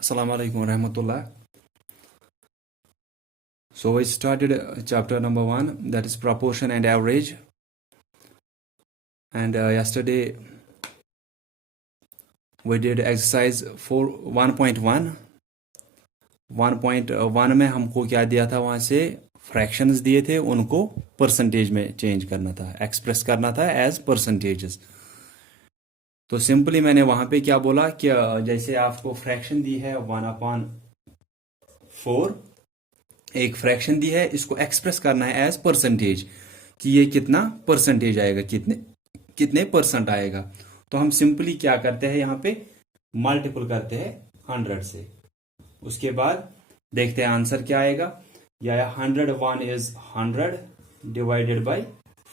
Assalamu alaikum warahmatullah. So we started chapter number 1, that is proportion and average. And yesterday we did exercise 1.1. 1.1 में हमको क्या दिया था, वहां से फ्रैक्शंस दिए थे, उनको परसेंटेज में चेंज करना था, एक्सप्रेस करना था एज परसेंटेजेस। तो सिंपली मैंने वहां पे क्या बोला कि जैसे आपको फ्रैक्शन दी है 1/4, एक फ्रैक्शन दी है, इसको एक्सप्रेस करना है एज परसेंटेज कि ये कितना परसेंटेज आएगा, कितने कितने परसेंट आएगा। तो हम सिंपली क्या करते हैं, यहाँ पे मल्टीपल करते हैं 100 से, उसके बाद देखते हैं आंसर क्या आएगा। या 101 इज 100 डिवाइडेड बाय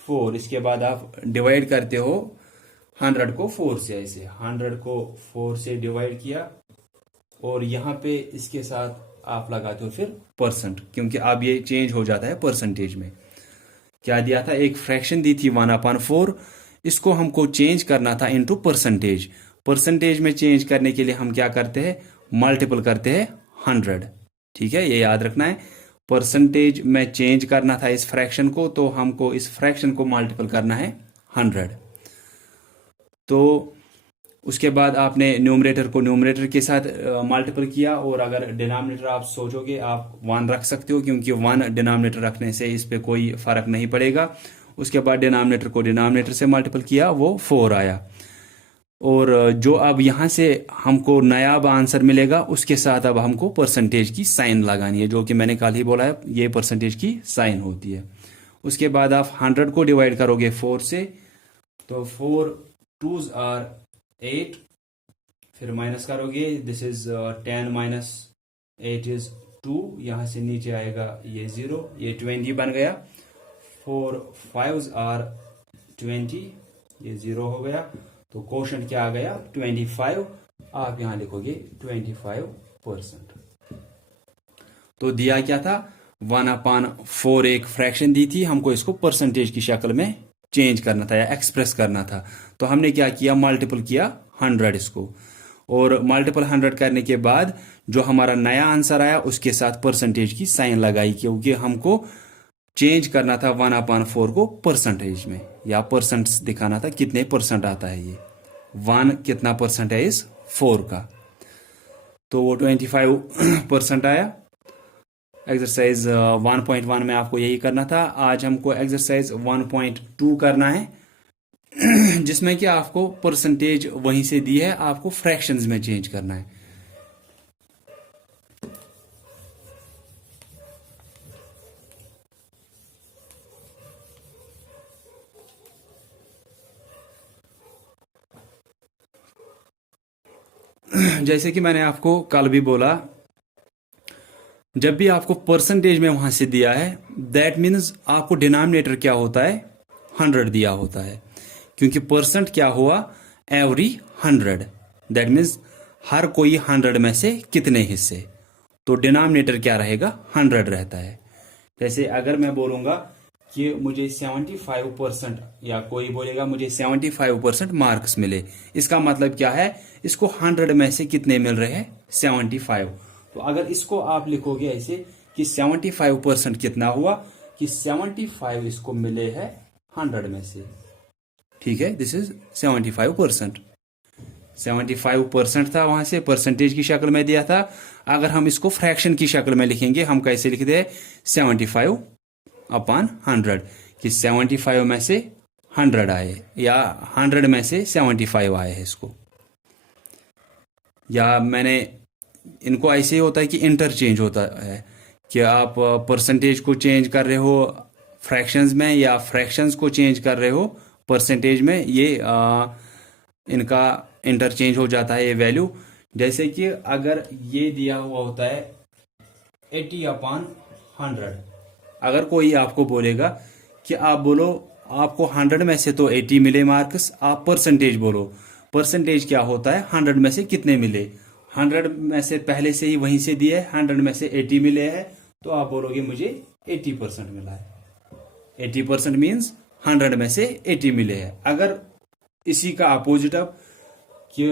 4। इसके बाद आप डिवाइड करते हो 100 को 4 से, ऐसे 100 को 4 से डिवाइड किया और यहाँ पे इसके साथ आप लगाते हो फिर परसेंट, क्योंकि अब ये चेंज हो जाता है परसेंटेज में। क्या दिया था, एक फ्रैक्शन दी थी 1/4, इसको हमको चेंज करना था इनटू परसेंटेज। परसेंटेज में चेंज करने के लिए हम क्या करते हैं, मल्टीपल करते हैं 100। ठीक है, ये याद रखना है। परसेंटेज में चेंज करना था इस फ्रैक्शन को, तो हमको इस फ्रैक्शन को मल्टीपल करना है 100। तो उसके बाद आपने न्यूमरेटर को न्यूमरेटर के साथ मल्टीपल किया, और अगर डिनोमिनेटर आप सोचोगे आप 1 रख सकते हो, क्योंकि 1 डिनोमिनेटर रखने से इस पे कोई फर्क नहीं पड़ेगा। उसके बाद डिनोमिनेटर को डिनोमिनेटर से मल्टीपल किया, वो 4 आया। और जो अब यहां से हमको नया अब आंसर मिलेगा, उसके साथ अब हमको परसेंटेज की साइन लगानी है, जो कि मैंने कल ही बोला है, ये परसेंटेज की साइन होती है। उसके बाद आप 100 को डिवाइड करोगे 4 से, तो 4 2s आर 8, फिर माइनस करोगे, दिस इज 10 माइनस 8 इज 2, यहां से नीचे आएगा ये 0, ये 20 बन गया। 4 5s आर 20, ये 0 हो गया। तो क्वोशंट क्या आ गया, 25। आप यहां लिखोगे 25%। तो दिया क्या था, 1/4 एक फ्रैक्शन दी थी, हमको इसको परसेंटेज की शक्ल में चेंज करना था या एक्सप्रेस करना था। तो हमने क्या किया, मल्टीपल किया 100 इसको, और मल्टीपल 100 करने के बाद जो हमारा नया आंसर आया उसके साथ परसेंटेज की साइन लगाई, क्योंकि हमको चेंज करना था 1/4 को परसेंटेज में, या परसेंट दिखाना था कितने परसेंट आता है, ये 1 कितना परसेंट है इस 4 का। तो वो 25% आया। एक्सरसाइज 1.1 में आपको यही करना था। आज हमको एक्सरसाइज 1.2 करना है, जिसमें कि आपको परसेंटेज वहीं से दी है, आपको फ्रैक्शंस में चेंज करना है। जैसे कि मैंने आपको कल भी बोला, जब भी आपको परसेंटेज में वहां से दिया है, दैट मीन्स आपको डिनोमिनेटर क्या होता है, 100 दिया होता है, क्योंकि परसेंट क्या हुआ, एवरी 100, दैट मीन्स हर कोई 100 में से कितने हिस्से, तो डिनोमिनेटर क्या रहेगा, 100 रहता है। जैसे अगर मैं बोलूंगा कि मुझे 75%, या कोई बोलेगा मुझे 75% मार्क्स मिले, इसका मतलब क्या है, इसको 100 में से कितने मिल रहे हैं, 75। तो अगर इसको आप लिखोगे ऐसे कि 75% कितना हुआ, कि 75 इसको मिले हैं 100 में से। ठीक है, दिस इज 75%। 75% था, वहां से परसेंटेज की शक्ल में दिया था। अगर हम इसको फ्रैक्शन की शक्ल में लिखेंगे, हम कैसे लिखते हैं, 75/100, कि 75 में से 100 आए, या 100 में से 75 आए हैं इसको। या मैंने इनको ऐसे ही होता है कि इंटरचेंज होता है, कि आप परसेंटेज को चेंज कर रहे हो फ्रैक्शंस में, या फ्रैक्शंस को चेंज कर रहे हो परसेंटेज में, ये इनका इंटरचेंज हो जाता है ये वैल्यू। जैसे कि अगर ये दिया हुआ होता है 80/100, अगर कोई आपको बोलेगा कि आप बोलो आपको 100 में से तो 80 मिले मार्क्स, आप परसेंटेज बोलो, परसेंटेज क्या होता है, 100 में से कितने मिले, 100 में से पहले से ही वहीं से दिए, 100 में से 80 मिले हैं, तो आप बोलोगे मुझे 80% मिला है। 80% मीन्स 100 में से 80 मिले हैं। अगर इसी का अपोजिट अब कि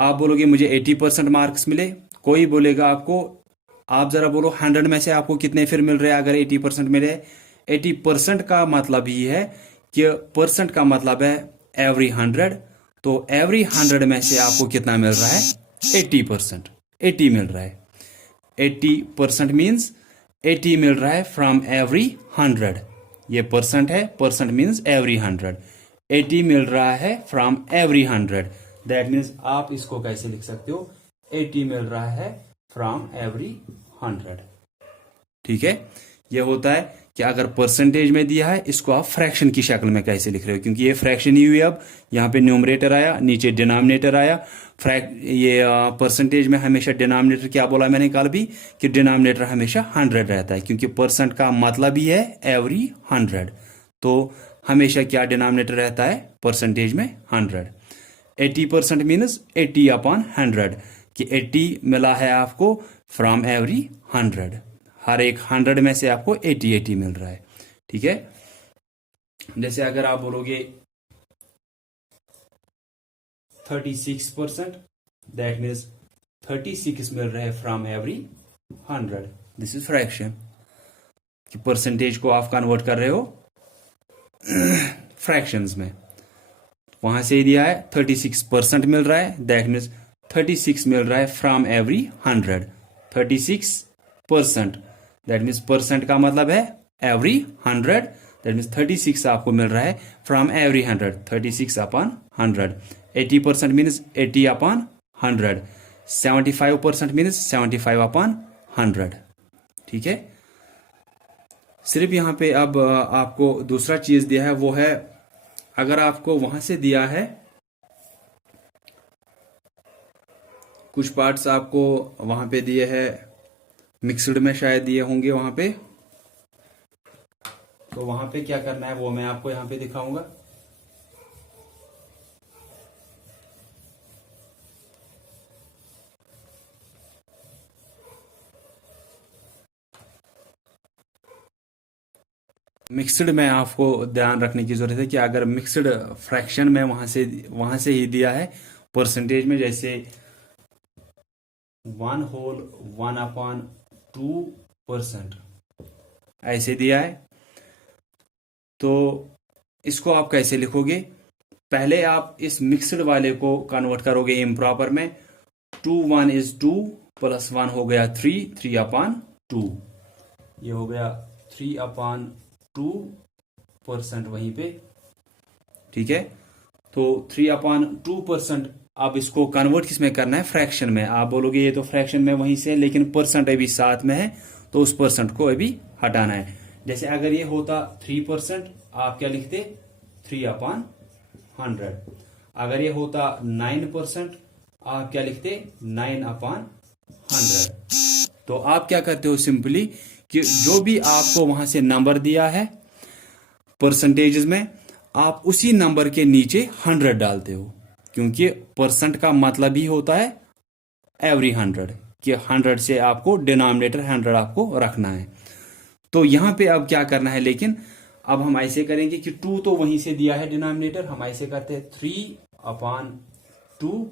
आप बोलोगे मुझे 80% मार्क्स मिले, कोई बोलेगा आपको, आप जरा बोलो 100 में से आपको कितने फिर मिल रहे हैं अगर 80% मिले। 80% का मतलब ही है कि परसेंट का मतलब है एवरी 100, तो एवरी 100 में से आपको कितना मिल रहा है? 80%, 80 मिल रहा है। 80% मीन्स 80 मिल रहा है फ्रॉम एवरी 100, ये परसेंट है, परसेंट मीन्स एवरी 100, 80 मिल रहा है फ्रॉम एवरी 100, दैट मीन्स आप इसको कैसे लिख सकते हो? 80 मिल रहा है फ्रॉम एवरी 100। ठीक है, ये होता है कि अगर परसेंटेज में दिया है, इसको आप फ्रैक्शन की शक्ल में कैसे लिख रहे हो, क्योंकि ये फ्रैक्शन ही हुई। अब यहाँ पे न्यूमरेटर आया, नीचे डिनोमिनेटर आया। ये परसेंटेज में हमेशा डिनोमिनेटर क्या बोला मैंने कल भी, कि डिनोमिनेटर हमेशा 100 रहता है, क्योंकि परसेंट का मतलब ही है एवरी 100, तो हमेशा क्या डिनोमिनेटर रहता है परसेंटेज में? 100। 80% मीन्स 80/100, कि 80 मिला है आपको फ्रॉम एवरी 100, हर एक 100 में से आपको 80 मिल रहा है। ठीक है, जैसे अगर आप बोलोगे 36%, दैट मीन्स 36 मिल रहा है from every 100, this is fraction, कि परसेंटेज को आप कन्वर्ट कर रहे हो फ्रैक्शंस में। वहां से ही दिया है 36% मिल रहा है, दैट मीन्स 36 मिल रहा है from every 100, 36%, that means percent का मतलब है एवरी 100, दैट मीन्स 36 आपको मिल रहा है फ्रॉम एवरी 100, 36/100। 80% means 80/100, 75% means 75/100। ठीक है, सिर्फ यहाँ पे अब आपको दूसरा चीज दिया है, वो है अगर आपको वहां से दिया है कुछ पार्ट्स, आपको वहां पे दिए है मिक्सड में शायद दिए होंगे वहां पे, तो वहां पे क्या करना है वो मैं आपको यहां पे दिखाऊंगा। मिक्सड में आपको ध्यान रखने की जरूरत है कि अगर मिक्सड फ्रैक्शन में वहां से ही दिया है परसेंटेज में, जैसे 1/2% ऐसे दिया है, तो इसको आप कैसे लिखोगे? पहले आप इस मिक्सड वाले को कन्वर्ट करोगे इम्प्रॉपर में। 2 1 is 2 प्लस 1 हो गया 3, 3/2, ये हो गया 3/2% वहीं पे। ठीक है, तो 3/2%। अब इसको कन्वर्ट किस में करना है? फ्रैक्शन में। आप बोलोगे ये तो फ्रैक्शन में वहीं से, लेकिन परसेंट अभी साथ में है, तो उस परसेंट को अभी हटाना है। जैसे अगर ये होता 3%, आप क्या लिखते? 3/100। अगर ये होता 9%, आप क्या लिखते? 9/100। तो आप क्या करते हो सिंपली, कि जो भी आपको वहां से नंबर दिया है परसेंटेजेस में, आप उसी नंबर के नीचे 100 डालते हो, क्योंकि परसेंट का मतलब ही होता है एवरी 100, कि 100 से आपको डिनोमिनेटर 100 आपको रखना है। तो यहां पे अब क्या करना है, लेकिन अब हम ऐसे करेंगे कि 2 तो वहीं से दिया है डिनोमिनेटर, हम ऐसे करते हैं 3/2।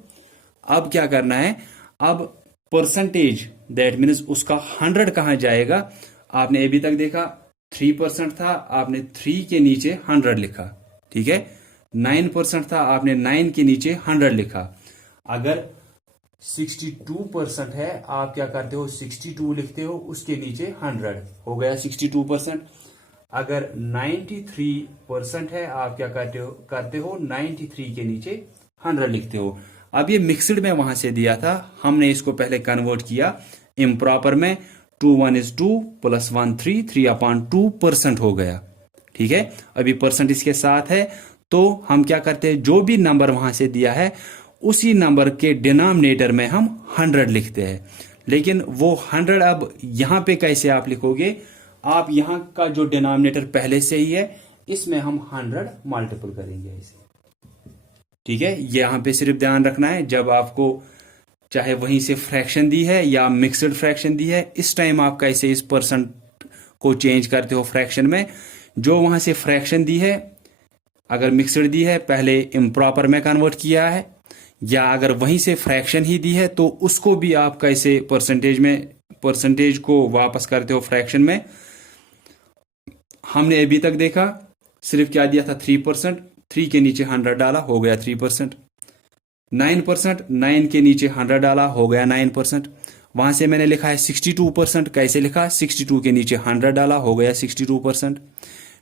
अब क्या करना है, अब परसेंटेज दैट मीन्स उसका 100 कहां जाएगा? आपने अभी तक देखा 3% था, आपने 3 के नीचे 100 लिखा। ठीक है, 9% था, आपने 9 के नीचे 100 लिखा। अगर 62% है, आप क्या करते हो? 62 लिखते हो, उसके नीचे 100 हो गया 62%। अगर 93% है, आप क्या करते हो 93 के नीचे 100 लिखते हो। अब ये मिक्सड में वहां से दिया था, हमने इसको पहले कन्वर्ट किया इम्प्रॉपर में। 2 1 is 2 प्लस 1 3, 3/2% हो गया। ठीक है, अभी परसेंट इसके साथ है, तो हम क्या करते हैं, जो भी नंबर वहां से दिया है उसी नंबर के डिनोमिनेटर में हम 100 लिखते हैं। लेकिन वो 100 अब यहां पे कैसे आप लिखोगे? आप यहां का जो डिनोमिनेटर पहले से ही है, इसमें हम 100 मल्टीपल करेंगे ऐसे। ठीक है, यहां पे सिर्फ ध्यान रखना है, जब आपको चाहे वहीं से फ्रैक्शन दी है या मिक्सड फ्रैक्शन दी है, इस टाइम आप कैसे इस परसेंट को चेंज करते हो फ्रैक्शन में। जो वहां से फ्रैक्शन दी है, अगर मिक्सड दी है, पहले इम्प्रॉपर में कन्वर्ट किया है, या अगर वहीं से फ्रैक्शन ही दी है तो उसको भी आप कैसे परसेंटेज को वापस करते हो फ्रैक्शन में। हमने अभी तक देखा सिर्फ क्या दिया था 3%, 3 के नीचे 100 डाला हो गया 3%। 9%, 9 के नीचे 100 डाला हो गया 9%। वहां से मैंने लिखा है 62%, कैसे लिखा 62 के नीचे 100 डाला हो गया 62%।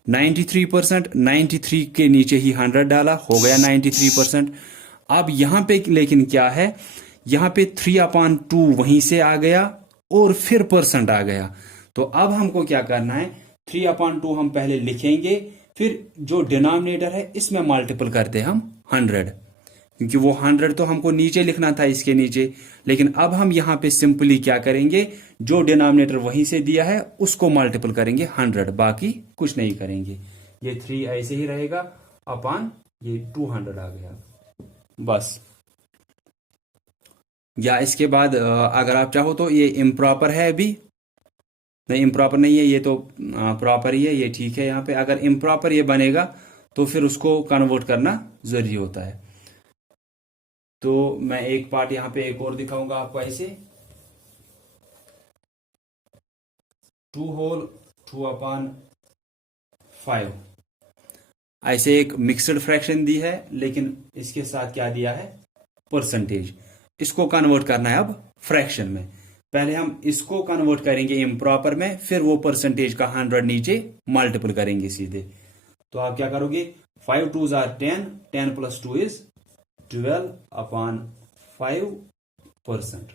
93%, 93 के नीचे ही 100 डाला हो गया 93%। अब यहां पे लेकिन क्या है, यहां पे 3/2 वहीं से आ गया और फिर परसेंट आ गया। तो अब हमको क्या करना है, 3/2 हम पहले लिखेंगे, फिर जो डिनोमिनेटर है इसमें मल्टीपल करते हैं हम 100, क्योंकि वो 100 तो हमको नीचे लिखना था इसके नीचे। लेकिन अब हम यहां पे सिंपली क्या करेंगे, जो डिनोमिनेटर वहीं से दिया है उसको मल्टीपल करेंगे 100, बाकी कुछ नहीं करेंगे। ये 3 ऐसे ही रहेगा अपान ये 200 आ गया बस। या इसके बाद अगर आप चाहो तो ये इम्प्रॉपर है, अभी नहीं इम्प्रॉपर नहीं है, ये तो प्रॉपर ही है, ये ठीक है। यहाँ पे अगर इम्प्रॉपर ये बनेगा तो फिर उसको कन्वर्ट करना जरूरी होता है। तो मैं एक पार्ट यहाँ पे एक और दिखाऊंगा आपको ऐसे, 2 होल 2/5 ऐसे एक मिक्सड फ्रैक्शन दी है, लेकिन इसके साथ क्या दिया है, परसेंटेज। इसको कन्वर्ट करना है अब फ्रैक्शन में। पहले हम इसको कन्वर्ट करेंगे इम्प्रॉपर में, फिर वो परसेंटेज का 100 नीचे मल्टीपल करेंगे सीधे। तो आप क्या करोगे, 5 2s are 10, 10 + 2 is 12/5%।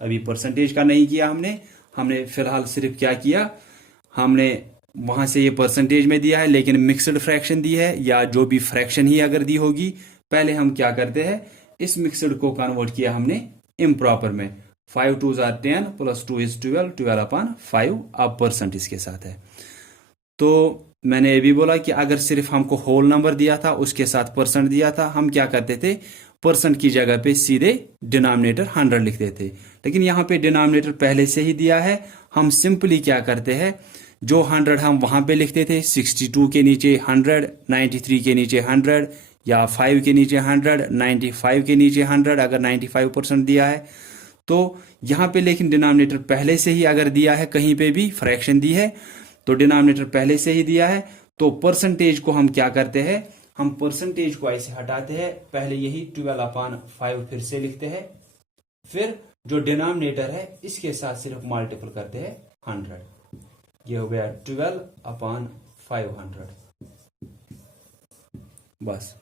अभी परसेंटेज का नहीं किया हमने फिलहाल सिर्फ क्या किया, हमने वहां से ये परसेंटेज में दिया है, लेकिन मिक्सड फ्रैक्शन दी है या जो भी फ्रैक्शन ही अगर दी होगी, पहले हम क्या करते हैं, इस मिक्सड को कन्वर्ट किया हमने इम्प्रॉपर में। 5 2s are 10 + 2 is 12, 12/5 अब परसेंट इसके साथ है। तो मैंने ये भी बोला कि अगर सिर्फ हमको होल नंबर दिया था उसके साथ परसेंट दिया था, हम क्या करते थे, परसेंट की जगह पे सीधे डिनोमिनेटर 100 लिखते थे। लेकिन यहाँ पे डिनोमिनेटर पहले से ही दिया है, हम सिंपली क्या करते हैं, जो 100 हम वहां पे लिखते थे, 62 के नीचे 100, 93 के नीचे 100, या 5 के नीचे 100, 95 के नीचे 100 अगर 95% दिया है तो। यहाँ पे लेकिन डिनोमिनेटर पहले से ही अगर दिया है, कहीं पे भी फ्रैक्शन दी है तो डिनोमिनेटर पहले से ही दिया है, तो परसेंटेज को हम क्या करते हैं, हम परसेंटेज को ऐसे हटाते हैं, पहले यही 12/5 फिर से लिखते हैं, फिर जो डिनोमिनेटर है इसके साथ सिर्फ मल्टीपल करते हैं 100। ये हो गया 12/500 बस।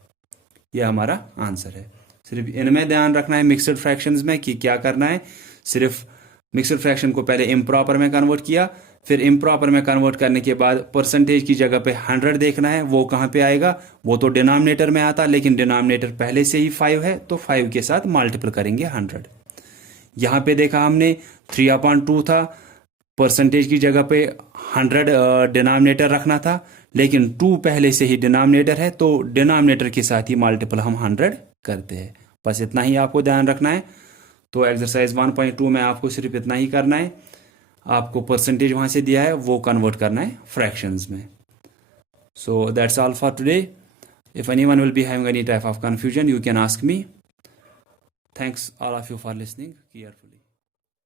ये हमारा आंसर है। सिर्फ इनमें ध्यान रखना है मिक्सड फ्रैक्शंस में कि क्या करना है, सिर्फ मिक्सड फ्रैक्शन को पहले इम्प्रॉपर में कन्वर्ट किया, फिर इम्प्रॉपर में कन्वर्ट करने के बाद परसेंटेज की जगह पे 100 देखना है, वो कहां पे आएगा, वो तो डिनोमिनेटर में आता, लेकिन डिनोमिनेटर पहले से ही 5 है तो 5 के साथ मल्टीपल करेंगे 100। यहां पे देखा हमने 3/2 था, परसेंटेज की जगह पे 100 डिनोमिनेटर रखना था, लेकिन 2 पहले से ही डिनोमिनेटर है तो डिनोमिनेटर के साथ ही मल्टीपल हम 100 करते हैं। बस इतना ही आपको ध्यान रखना है। तो एक्सरसाइज 1.2 में आपको सिर्फ इतना ही करना है, आपको परसेंटेज वहां से दिया है वो कन्वर्ट करना है फ्रैक्शंस में। So that's all for today. If anyone will be having any type of confusion you can ask me. Thanks all of you for listening carefully.